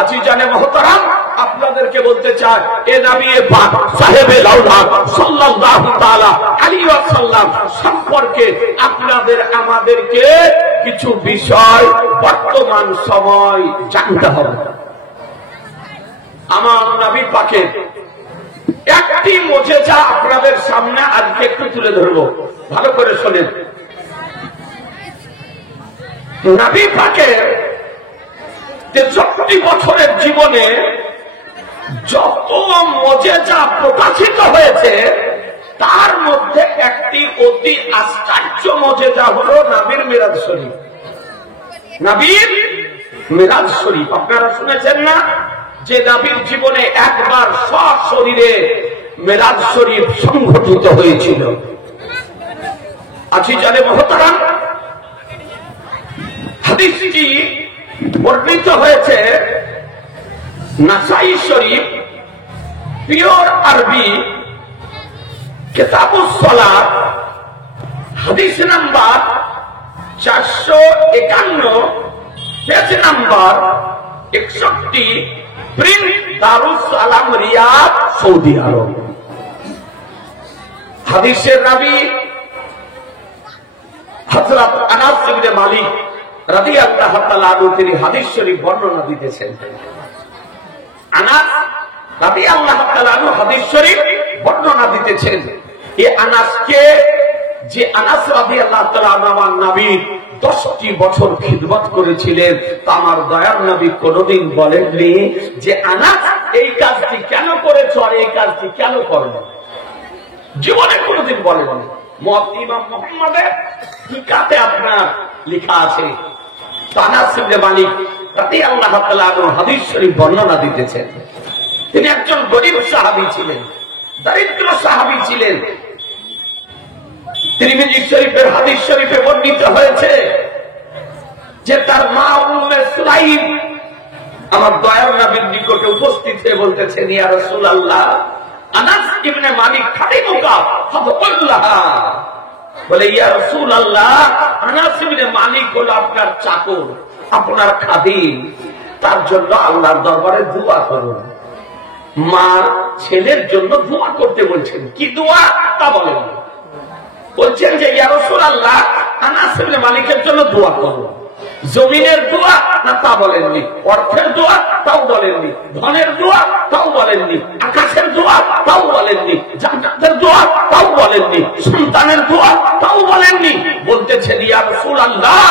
আজি জানে মহতারাম, আপনাদেরকে বলতে চাই, এ নবী পাক সাহেবে লাউলাদ সাল্লাল্লাহু তাআলা আলাইহি ওয়াসাল্লাম সম্পর্কে আপনাদের আমাদেরকে কিছু বিষয় বর্তমান সময় জানতে হবে। আমার নবী পাকের একটি মুজিজা আপনাদের সামনে আজকে একটু তুলে ধরবো, ভালো করে শোনেন। নবী পাকের 63 বছরের জীবনে যত মুজিজা প্রকাশিত হয়েছে তার মধ্যে একটি অতি আশ্চর্য মুজিজা হলো নবীর মিরাজ শরীফ। নবীর মিরাজ শরীফ আপনারা শুনেছেন না, যে নবীর জীবনে একবার সশরীরে মিরাজ শরীফ সংঘটিত হয়েছিল। আজি জানে মহতারাম, হাদিসটি বর্ণিত হয়েছে নাসাই শরীফ, পিওর আরবি, কিতাবুস সালাত, হাদিস number 451, page number 61, print Darus Salam, Riyad, Saudi আরব। হাদিসের রাবি হযরত আনাস ইবনে মালিক রাদিয়াল্লাহু তাআলা আনহু তিনি হাদিস শরীফ বর্ণনা দিতেছেন। আনাস রাদিয়াল্লাহু তাআলা আনহু হাদিস শরীফ বর্ণনা দিতেছেন। এই আনাসকে, যে আনাস রাদিয়াল্লাহু তাআলা আনহু আমার নবীর 10টি বছর খিদমত করেছিলেন, তা আমার দয়ার নবী কোনদিন বলেননি যে আনাস এই কাজটি কেন করেছো আর এই কাজটি কেন করো, জীবনে কোনদিন বলেননি। ইমাম মুহাম্মদের কিতাবে আপনার লেখা আছে, আনাস ইবনে মালিক রাদিয়াল্লাহু তাআলা আনহু হাদিস শরীফ বর্ণনা দিতেছেন। তিনি একজন গরীব সাহাবী ছিলেন, দরিদ্র সাহাবী ছিলেন। তিরমিজি শরীফের হাদিস শরীফে বর্ণিত হয়েছে যে তার মা উম্মে সুলাইম আমার দয়ার নবীর নিকটে উপস্থিত হয়ে বলতেছেন, ইয়া রাসূলুল্লাহ, আনাস ইবনে মালিক খাদিমুকা ফাদুল্লাহ, বলে ইয়া রাসূলুল্লাহ, আনাস ইবনে মালিক হলো আপনার চাকর, আপনার খাদিম, তার জন্য আল্লাহর দরবারে দোয়া করুন। মা ছেলের জন্য দোয়া করতে বলছেন, কি দোয়া তা বলেন। বলছেন যে ইয়া রাসূলুল্লাহ, আনাস ইবনে মালিকের জন্য দোয়া করুন। জমিনের দোয়া না তা বলেননি, অর্থের দোয়া তাও বলেননি, ধনের দোয়া তাও বলেননি, আকাশের দোয়া তাও বলেননি, জান্নাতের দোয়া তাও বলেননি, সন্তানের দোয়া তাও বলেননি। বলতেছেন ইয়া রাসূলুল্লাহ,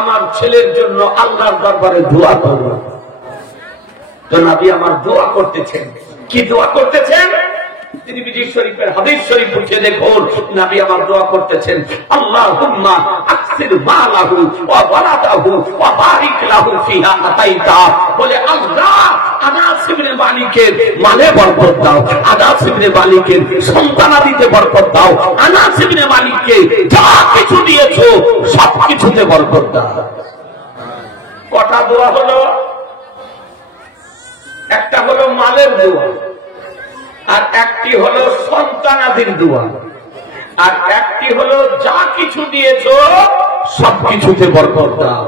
আমার ছেলের জন্য আল্লাহর দরবারে দোয়া করুন। তো নবী আমার দোয়া করতেছেন। কি দোয়া করতেছেন? তিরমিজি শরীফের হাদিস শরীফ উঠিয়ে দেখুন, নবী আমার দোয়া করতেছেন, আল্লাহুম্মা আকসির মালাহু ওয়া ওয়ালাদাহু ওয়া বারিক লাহু ফিহা আতাইতা, বলে আল্লাহ আনাস ইবনে মালিকের মালে বরকত দাও, আনাস ইবনে মালিকের সন্তানাদিতে বরকত দাও, আনাস ইবনে মালিককে যা কিছু দিয়েছো সব কিছুতে বরকত দাও। কটা দোয়া হলো? একটা হলো মালের দোয়া, আর একটি হলো সন্তানাদির দোয়া, আর একটি হলো যা কিছু দিয়েছো সবকিছুতে বরকত দাও।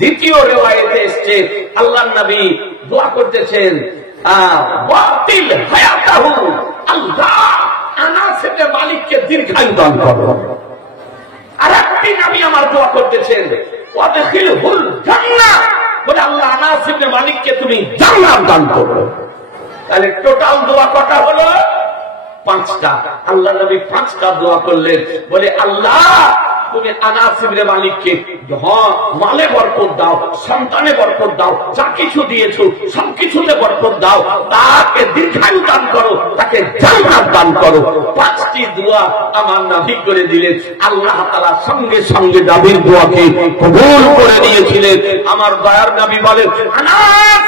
দ্বিতীয় রিওয়ায়েতে এসেছে আল্লাহর নবী দোয়া করতেছেন, ওয়াতিল হায়াতাহু, আল্লাহ আনাস ইবনে মালিককে দীর্ঘায়ু দান করো। আর একটি নবী আমার দোয়া করতেছেন, ওয়াদখিলহুল জান্নাহ, বলে আল্লাহ আনাস ইবনে মালিককে তুমি জান্নাত দান করো। তাহলে টোটাল দোয়া কটা হলো? 5টা। আল্লাহ নবী 5টা দোয়া করলেন, বলে আল্লাহ তুমি আনাস ইবনে মালিককে মালে বরকত দাও, সন্তানে বরকত দাও, যা কিছু দিয়েছো সবকিছুতে বরকত দাও, তাকে দীর্ঘায়ু দান করো, তাকে জান্নাত দান করো। 5টি দোয়া আমার নবী করে দিলেন। আল্লাহ তাআলা সঙ্গে সঙ্গে নবীর দোয়াকে কবুল করে নিয়েছিলেন। আমার দয়ার নবী বলেন, আনাস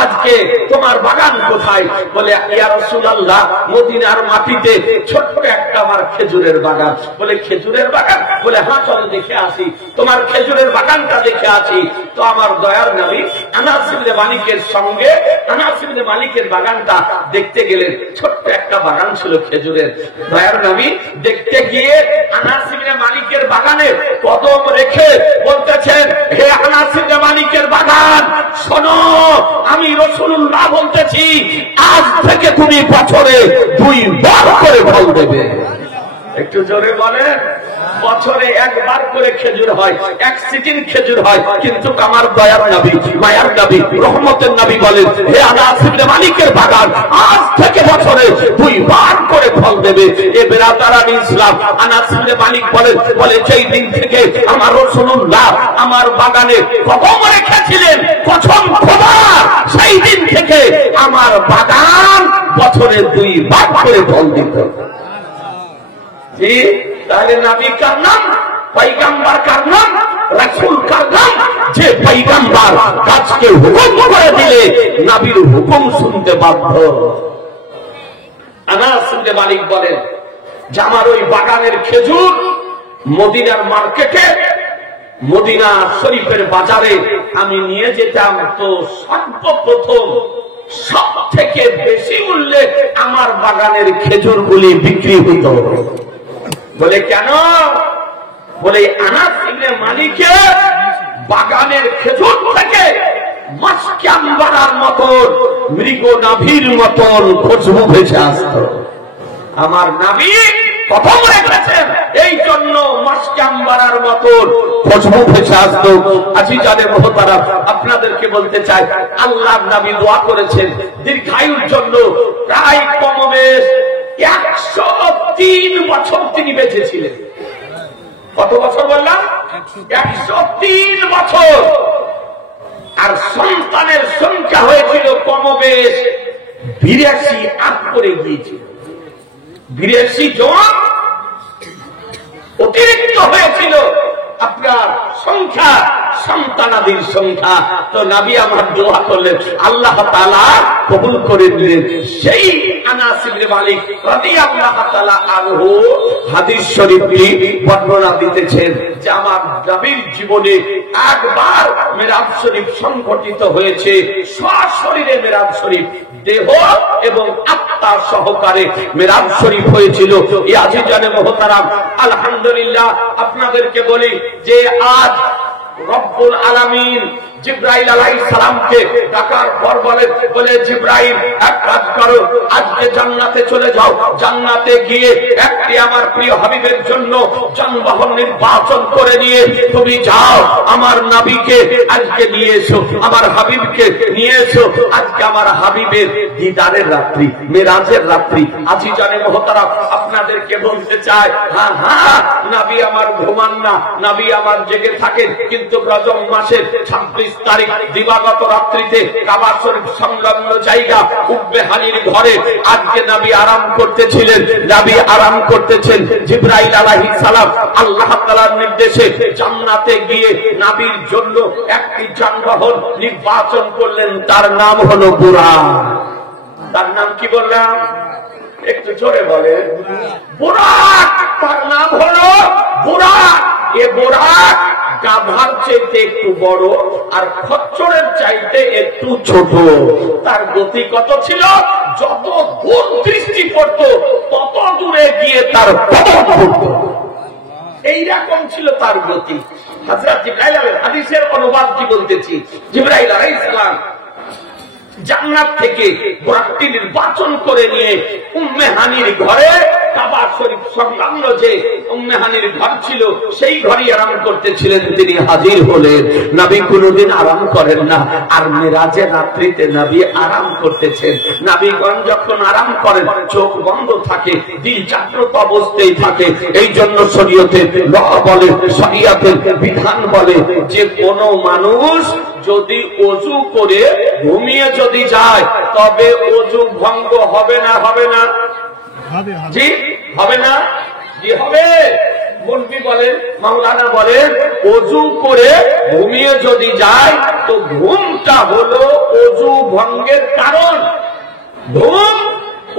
আজকে তোমার বাগান কোথায়? বলে ইয়া রাসূলুল্লাহ, মদিনার মাটিতে ছোট্ট একটা আমার খেজুরের বাগান। বলে খেজুরের বাগান? বলে হ্যাঁ, চলো দেখে আসি, তোমার খেজুরের বাগানটা দেখে আসি। তো আমার দয়ার নবী আনাস ইবনে মালিকের সঙ্গে আনাস ইবনে মালিকের বাগানটা দেখতে গেলেন। ছোট্ট একটা বাগান ছিল খেজুরের। দয়ার নবী দেখতে গিয়ে আনাস ইবনে মালিকের বাগানে কদম রেখে বলতেছেন, হে আনাস ইবনে মালিকের বাগান, শোনো, আমি রাসূলুল্লাহ বলতেছি, আজ থেকে তুমি বছরে 2 বার করে ফল দেবে। একটু জোরে বলেন। বছরে 1 বার করে খেজুর হয়, 1 সিজন খেজুর হয়। কিন্তু আমার দয়ার নবী, মায়ার নবী, রহমতের নবী বলেন, হে আনাস ইবনে মালিকের বাগান, আজ থেকে বছরে 2 বার করে ফল দেবে। এ বেরাদারান ইসলাম, আনাস ইবনে মালিক বলেন, বলে সেই দিন থেকে আমার রাসূলুল্লাহ আমার বাগানে কদম রেখেছিলেন, কসম খোদার, সেই দিন থেকে আমার বাগান বছরে 2 বার করে ফল দিত। জি, তাহলে নবী কার নাম, পয়গম্বর কার নাম, রাসূল কার নাম? যে পয়গম্বর গাছকে হুকুম করে দিলে নবীর হুকুম শুনতে বাধ্য। আনাস ইবনে মালিক বলেন যে আমার ওই বাগানের খেজুর মদিনার মার্কেটে, মদিনা শরীফের বাজারে আমি নিয়ে যেতাম, তো সর্বপ্রথম সব থেকে বেশি মূল্যে আমার বাগানের খেজুরগুলি বিক্রি হতো। বলে কেন? বলে আনাস ইবনে মালিকের বাগানের খেজুর থেকে মাসকে আম্বারার মতন, মৃগ নাভির মতন খুশবু ভেসে আসত। আমার নবী প্রথম রেখেছেন, এই জন্য মাসকে আম্বারার মতন খুশবু ভেসে আসত। আজি জানে মহতারাম, আপনাদেরকে বলতে চাই, আল্লাহর নবী দোয়া করেছেন দীর্ঘায়ুর জন্য। প্রায় কমবেশ 103 বছর তিনি বেঁচে ছিলেন। কত বছর বললাম? 103 বছর। আর সন্তানের সংখ্যা হয়েছিল কমবেশ 82 আট করে গিয়েছিল। 82 জন অতিরিক্ত হয়েছিল আপনার সংখ্যা, সন্তানাদির সংখ্যা। তো নবী আমার দোয়া করলেন, আল্লাহ তাআলা কবুল করে নিলেন। সেই আনাস ইবনে মালিক রাদিয়াল্লাহু তাআলা আনহু হাদিস শরীফটি বর্ণনা দিতেছেন যে আমার নবীর জীবনে একবার মেরাজ শরীফ সংঘটিত হয়েছে। সশরীরে মেরাজ শরীফ, দেহ এবং আত্মা সহকারে মেরাজ শরীফ হয়েছিল। এই আজিজানে মুহতারাম, আলহামদুলিল্লাহ আপনাদেরকে বলি যে আজ রব্বুল আলামিন জিবরাইল আলাইহিস সালামকে ডাকার পর বলে জিবরাইল, এক কাজ করো, আজকে জান্নাতে চলে যাও, জান্নাতে গিয়ে একটি আমার প্রিয় হাবিবের জন্য যানবাহন নির্বাচন করে নিয়ে তুমি যাও, আমার নবীকে আজকে নিয়ে এসো, আমার হাবিবকে নিয়ে এসো। আজকে আমার হাবিবের দিদারের রাত্রি, মেরাজের রাত্রি। আজি জানে মহতারাম, আপনাদেরকে বলতে চাই, হ্যাঁ হ্যাঁ, নবী আমার ঘুমান না, নবী আমার জেগে থাকেন। কিন্তু রজব মাসের 26 তারিখ দিবাগত রাত্রিতে কাবা শরীফ সংলগ্ন জায়গা উম্মে হানির ঘরে আজকে নবী আরাম করতেছিলেন। নবী আরাম করতেছেন, জিবরাইল আলাইহিস সালাম আল্লাহ তাআলার নির্দেশে জান্নাতে গিয়ে নবীর জন্য একটি যানবাহন নির্বাচন করলেন। তার নাম হলো বুরাক। তার নাম কি বললাম? একটু জোরে বলে। বুরাক। তার নাম হলো বুরাক। এ বুরাক গাধার চাইতে একটু বড় আর খচ্চরের চাইতে একটু ছোট। তার গতি কত ছিল? যত দূর দৃষ্টি পড়ত তত দূরে গিয়ে তার পতন ঘটত। এইরকম ছিল তার গতি। হযরত জিবরাইল হাদিসের অনুবাদ কি বলতেছি, জিবরাইল আলাইহিস সালাম জান্নাত থেকে বুরাকটি নির্বাচন করে নিয়ে উম্মে হানির ঘরে, কাবা শরীফ সংলগ্ন যে উম্মে হানির ঘর ছিল সেই ঘরে আরাম করতেছিলেন। তিনি হাজির হলেন। নবী কোনদিন আরাম করেন না, আর মেরাজের রাত্রিতে নবী আরাম করতেছেন। নবীগণ যখন আরাম করেন চোখ বন্ধ থাকে, দিল জাগ্রত অবস্থায় থাকে। এই জন্য শরীয়তে ল বলে, শরিয়াতের বিধান বলে যে কোন মানুষ যদি ওযু করে ঘুমিয়ে যদি যায় তবে ওযু ভঙ্গ হবে না? হবে না? জি হবে না? জি হবে। মন্ত্রী বলেন, মাওলানা বলেন, অজু করে ঘুমিয়ে যদি যায় তো ঘুমটা হলো অজু ভঙ্গের কারণ। ঘুম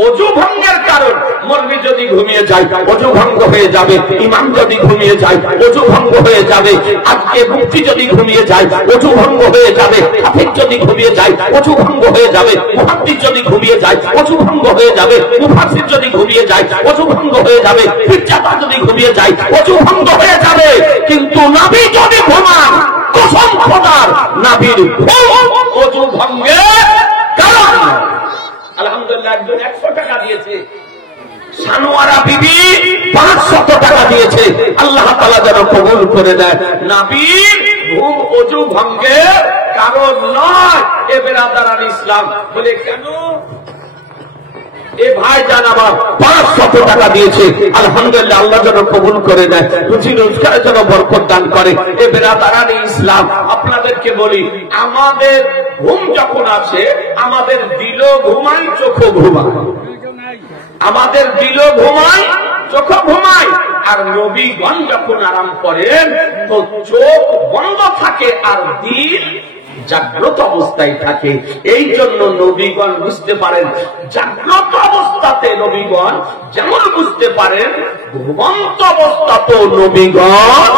অজু ভঙ্গের কারণ। মন্ত্রী যদি ঘুমিয়ে যায় অজু ভঙ্গ হয়ে যাবে, ইমাম যদি ঘুমিয়ে যায় অজু ভঙ্গ হয়ে যাবে, আজকে মুফতি যদি ঘুমিয়ে যায় অজু ভঙ্গ হয়ে যাবে, হাফিজ যদি ঘুমিয়ে যায় অজু ভঙ্গ হয়ে যাবে, মুহাদ্দিস যদি ঘুমিয়ে যায় অজু ভঙ্গ হয়ে যাবে, মুফাসসির যদি ঘুমিয়ে যায় অজু ভঙ্গ হয়ে যাবে, পীরজাদা যদি ঘুমিয়ে যায় অজু ভঙ্গ হয়ে যাবে। কিন্তু নবী যদি ঘুমান, কসম খোদার, নবীর ঘুম অজু ভঙ্গের কারণ। আলহামদুলিল্লাহ, একজন 100 টাকা দিয়েছে, সানোয়ারা বিবি 500 টাকা দিয়েছে। আল্লাহ তাআলা যেন কবুল করে দেয়। নবীর ঘুম অজু ভঙ্গের কারণ নয়। এ বেরাদারান ইসলাম বলে কেন? এ ভাই জান আমার 500 টাকা দিয়েছে। আলহামদুলিল্লাহ, আল্লাহ যেন কবুল করে দেয়, রুজি রোজগারের জন্য বরকত দান করে। এ বেরাদারান ইসলাম, আপনাদেরকে বলি, আমাদের ঘুম যখন আসে আমাদের দিলও ঘুমায়, চোখও ঘুমায়। আমাদের দিলও ঘুমায়, চোখও ঘুমায়। আর নবীগণ যখন আরাম করেন তো চোখ বন্ধ থাকে আর দিল জাগ্রত অবস্থায় থাকে। এই জন্য নবীগণ বুঝতে পারেন, জাগ্রত অবস্থাতে নবীগণ যেমন বুঝতে পারেন, ঘুমন্ত অবস্থাতেও নবীগণ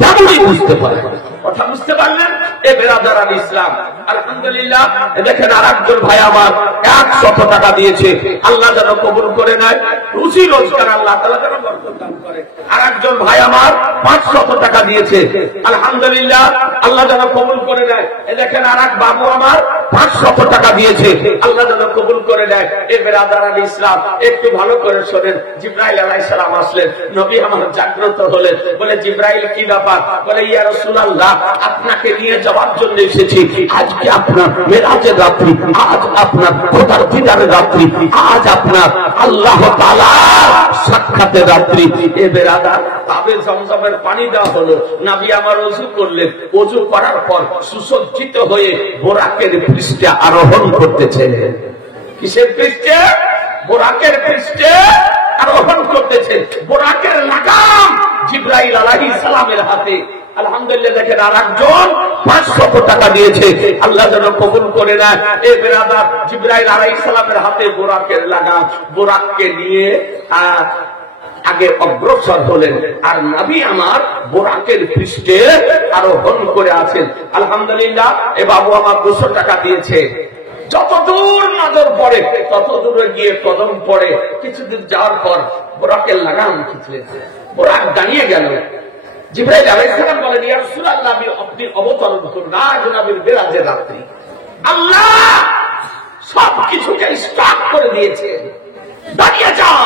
তেমনই বুঝতে পারেন। কথা বুঝতে পারলেন? এ বেরাদারান ইসলাম, আলহামদুলিল্লাহ। দেখেন আর একজন ভাই আমার 100 টাকা দিয়েছে। আল্লাহ যেন কবুল করে নেয়, রুজি রোজগার আল্লাহ তাআলা যেন বরকত দান করে। আর একজন ভাই আমার 500 টাকা দিয়েছে। আলহামদুলিল্লাহ, আল্লাহ যেন কবুল করে নেয়। এ দেখেন আর এক বাবু আমার 500 টাকা দিয়েছে। আল্লাহ যেন কবুল করে নেয়। এ বেরাদারান ইসলাম, একটু ভালো করে শোনেন। জিবরাইল আলাইহিস সালাম আসলেন, নবী আমার জাগ্রত হলেন। বলে, জিবরাইল কি ব্যাপার? বলে, ইয়া রাসূলুল্লাহ, আপনাকে নিয়ে যাওয়ার জন্য এসেছি। আজকে আপনার মেরাজের রাত্রি, আজ আপনার খোদার দিদারের রাত্রি, আজ আপনার আল্লাহ তাআলার সাক্ষাতের রাত্রি। এ বেরাদার, তবে জমজমের পানি দেওয়া হলো, নবী আমার ওযু করলেন। ওযু করার পর সুসজ্জিত হয়ে বোরাকের পৃষ্ঠে আরোহণ করতেছে। কিসের পৃষ্ঠে? বোরাকের পৃষ্ঠে আরোহণ করতেছে। বোরাকের লাগাম জিবরাইল আলাইহিস সালামের হাতে। আলহামদুলিল্লাহ, দেখেন আর একজন 500 টাকা দিয়েছে। আল্লাহ যেন কবুল করে নেয়। এ বেরাদার, জিবরাইল আলাইহিস সালামের হাতে বোরাকের লাগাম। বোরাককে নিয়ে আগে অগ্রসর হলেন, আর নবী আমার বোরাকের পৃষ্ঠে আরোহণ করে আছেন। আলহামদুলিল্লাহ, এ বাবু আমার 200 টাকা দিয়েছে। যত দূর নজর পড়ে তত দূরে গিয়ে কদম পড়ে। কিছুদিন যাওয়ার পর বোরাকের লাগাম খিঁচলেন, বোরাক দাঁড়িয়ে গেল। জিবরাইল আলাইহিস সালাম বলেন, ইয়া রাসূলুল্লাহ, আপনি অবতরণ করুন, আজ নবীর মেরাজের রাত্রি। আল্লাহ সবকিছুকে স্টপ করে দিয়েছে। দাঁড়িয়ে যাও,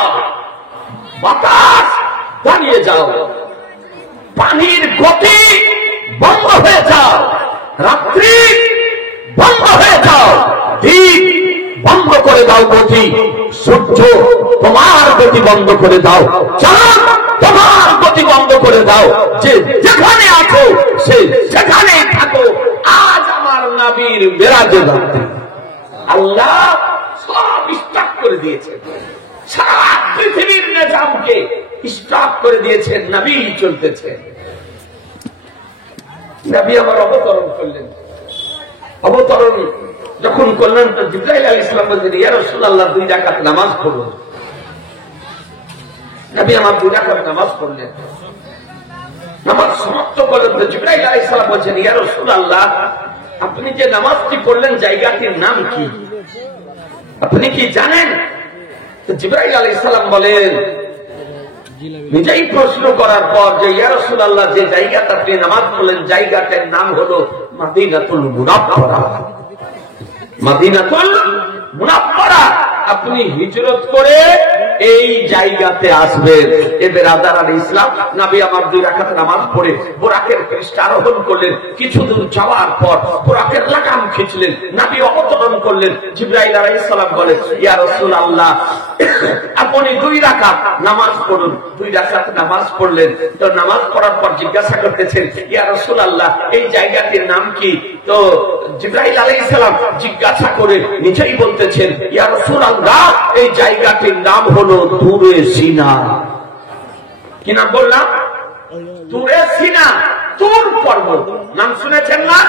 বাতাস দাঁড়িয়ে যাও, পানির গতি বন্ধ হয়ে যাও, রাত্রি বন্ধ হয়ে যাও, দিন বন্ধ করে দাও গতি, সূর্য তোমার গতি বন্ধ করে দাও, চাঁদ তোমার গতি বন্ধ করে দাও, যে যেখানে আছো সে সেখানে থাকো। আজ আমার নবীর মেরাজের রাত্রি। আল্লাহ সব স্টপ করে দিয়েছেন, সারা পৃথিবীর নিজামকে স্টপ করে দিয়েছেন, নবী চলতেছে। নবী আমার অবতরণ করলেন। অবতরণ যখন করলেন তো জিবরাইল আলাইহিস সালাম বললেন, ইয়া রাসূলুল্লাহ, 2 রাকাত নামাজ পড়ুন। নবী আমার 2 রাকাত নামাজ পড়লেন। নামাজ সমাপ্ত করলেন তো জিবরাইল আলাইহিস সালাম বলছেন, ইয়া রাসূলুল্লাহ, আপনি যে নামাজটি পড়লেন জায়গাটির নাম কি? আপনি কি জানেন? তো জিবরাইল আলাইহিস সালাম বলেন, নিজেই প্রশ্ন করার পর, যে ইয়া রাসূলুল্লাহ, যে জায়গাতে আপনি নামাজ পড়লেন জায়গাটার নাম হলো মদিনাতুল মুনাওয়ারা। মদিনাতুল মুনাওয়ারা। আপনি হিজরত করে এই জায়গাতে আসবেন। এ বেরাদারান ইসলাম, নবী আমার 2 রাকাত নামাজ পড়ে বোরাকের পৃষ্ঠে আরোহণ করলেন। কিছু দূর যাওয়ার পর বোরাকের লাগাম খিঁচলেন, নবী অবতরণ করলেন। জিবরাইল আলাইহিস সালাম বলেন, ইয়া রাসূলুল্লাহ, আপনি 2 রাকাত নামাজ পড়ুন। 2 রাকাত নামাজ পড়লেন। তো নামাজ পড়ার পর জিজ্ঞাসা করতেছেন, ইয়া রাসূলুল্লাহ, এই জায়গাটির নাম কি? তো জিবরাইল আলাইহিস সালাম জিজ্ঞাসা করে নিজেই বলতেছেন, ইয়া রাসূলুল্লাহ, এই জায়গাটির নাম হলো তুরে সিনা। কি নাম বললাম? তুরে সিনা, তুর পর্বত নাম শুনেছেন না?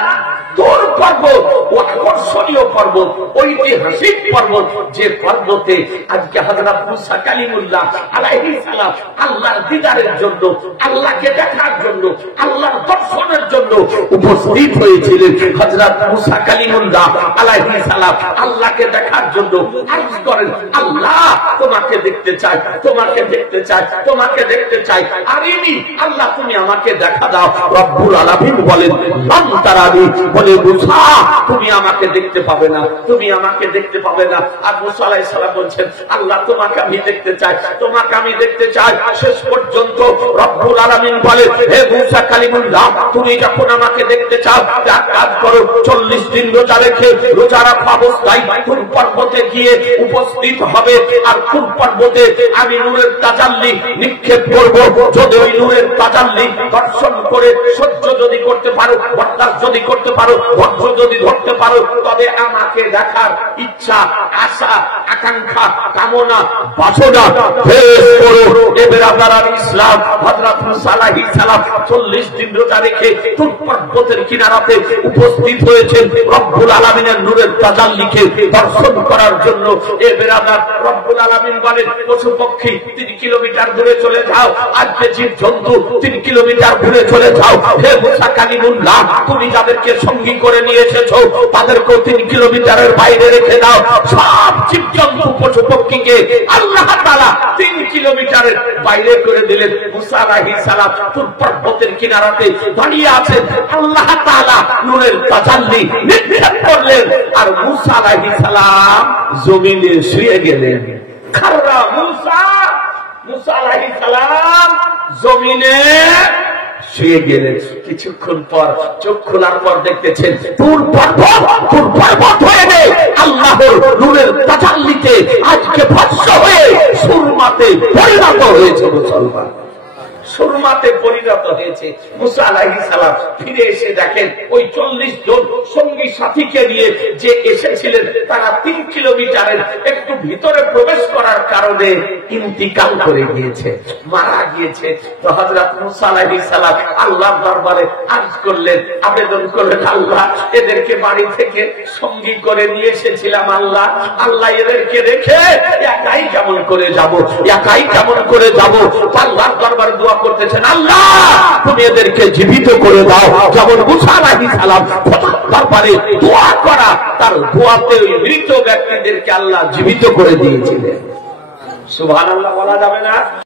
তুর পর্বত আকর্ষণীয় পর্বত, ঐতিহাসিক পর্বত, যে পর্বতে আজকে হযরত মুসা কালিমুল্লাহ আলাইহিস সালাম আল্লাহর দিদারের জন্য, আল্লাহকে দেখার জন্য, আল্লাহর দর্শনের জন্য উপস্থিত হয়েছিলেন। হযরত মুসা কালিমুল্লাহ আলাইহিস সালাম আল্লাহকে দেখার জন্য আরজ করেন, আল্লাহ তোমাকে দেখতে চাই, তোমাকে দেখতে চাই, তোমাকে দেখতে চাই। আরিনি, আল্লাহ তুমি আমাকে দেখা দাও। রব্বুল আলামিন বলেন মান তারানি, বলে মুসা তুমি আমাকে দেখতে পাবে না, তুমি আমাকে দেখতে পাবে না। আর মুসা আলাইহিস সালাম বলছেন আল্লাহ তোমাকে আমি দেখতে চাই, তোমাকে আমি দেখতে চাই। শেষ পর্যন্ত রব্বুল আলামিন বলে হে মুসা কালিমুল্লাহ তুমি যখন আমাকে দেখতে চাও এক কাজ করো, 40 দিন রোজা রেখে রোজা রাখা অবস্থায় তুর পর্বতে গিয়ে উপস্থিত হবে। আর তুর পর্বতে আমি নূরের তাজাল্লি নিক্ষেপ করব। যদি ওই নূরের তাজাল্লি দর্শন করে সহ্য যদি করতে পারো, বরদাস্ত যদি করতে পারো, ধৈর্য যদি ধরতে পারো, তবে আমাকে দেখার ইচ্ছা, আশা, আকাঙ্ক্ষা, কামনা, বাসনা পেশ করো। এবার আপনার ইসলাম হযরত মুসা আলাইহিস সালাম 40 দিন রোজা রেখে তুর পর্বতের কিনারাতে উপস্থিত হয়েছেন রব্বুল আলামিনের নূরের তাজাল্লিকে দর্শন করার জন্য। এবার আপনার রব্বুল আলামিন বলেন পশু পক্ষী 3 কিলোমিটার দূরে চলে যাও, আজকে জীব জন্তু 3 কিলোমিটার দূরে চলে যাও। হে মুসা কালিমুল্লাহ তুমি যাদেরকে সঙ্গী করে নিয়ে এসেছো তাদেরকেও 3 কিলোমিটারের বাইরে রেখে দাও। সব জীব জন্তু পশু পক্ষীকে আল্লাহ তাআলা 3 কিলোমিটারের বাইরে করে দিলেন। মুসা আলাইহিস সালাম তুর পর্বতের কিনারাতে দাঁড়িয়ে আছেন, আল্লাহ তাআলা নূরের তাজাল্লি নিক্ষেপ করলেন। আর মুসা আলাইহিস সালাম জমিনে শুয়ে গেলেন। খাররা মুসা, মুসা আলাইহিস সালাম জমিনে শুয়ে গেলেন। কিছুক্ষণ পর চোখ খোলার পর দেখতেছেন তুর পর্বত হয়ে গে আল্লাহর নূরের তাজাল্লিতে আজকে ভস্ম হয়ে সুরমাতে পরিণত হয়েছে। মুসলমান সুরমাতে পরিণত হয়েছে। মুসা আলাইহিস সালাম ফিরে এসে দেখেন ওই 40 জন সঙ্গী সাথীকে নিয়ে যে এসেছিলেন তারা 3 কিলোমিটারের একটু ভিতরে প্রবেশ করার কারণে ইন্তিকাল করে গিয়েছে, মারা গিয়েছে। তো হযরত মুসা আলাইহিস সালাম আল্লাহর দরবারে আরজ করলেন, আবেদন করলেন, আল্লাহ এদেরকে বাড়ি থেকে সঙ্গী করে নিয়ে এসেছিলাম, আল্লাহ আল্লাহ এদেরকে রেখে একাই কেমন করে যাব, একাই কেমন করে যাব। আল্লাহর দরবারে দোয়া করতেছেন, আল্লাহ তুমি এদেরকে জীবিত করে দাও। যেমন মুসা আলাইহিস সালাম দরবারে দোয়া করা, তার দোয়াতে ওই মৃত ব্যক্তিদেরকে আল্লাহ জীবিত করে দিয়েছিলেন। সুবহানাল্লাহ বলা যাবে না?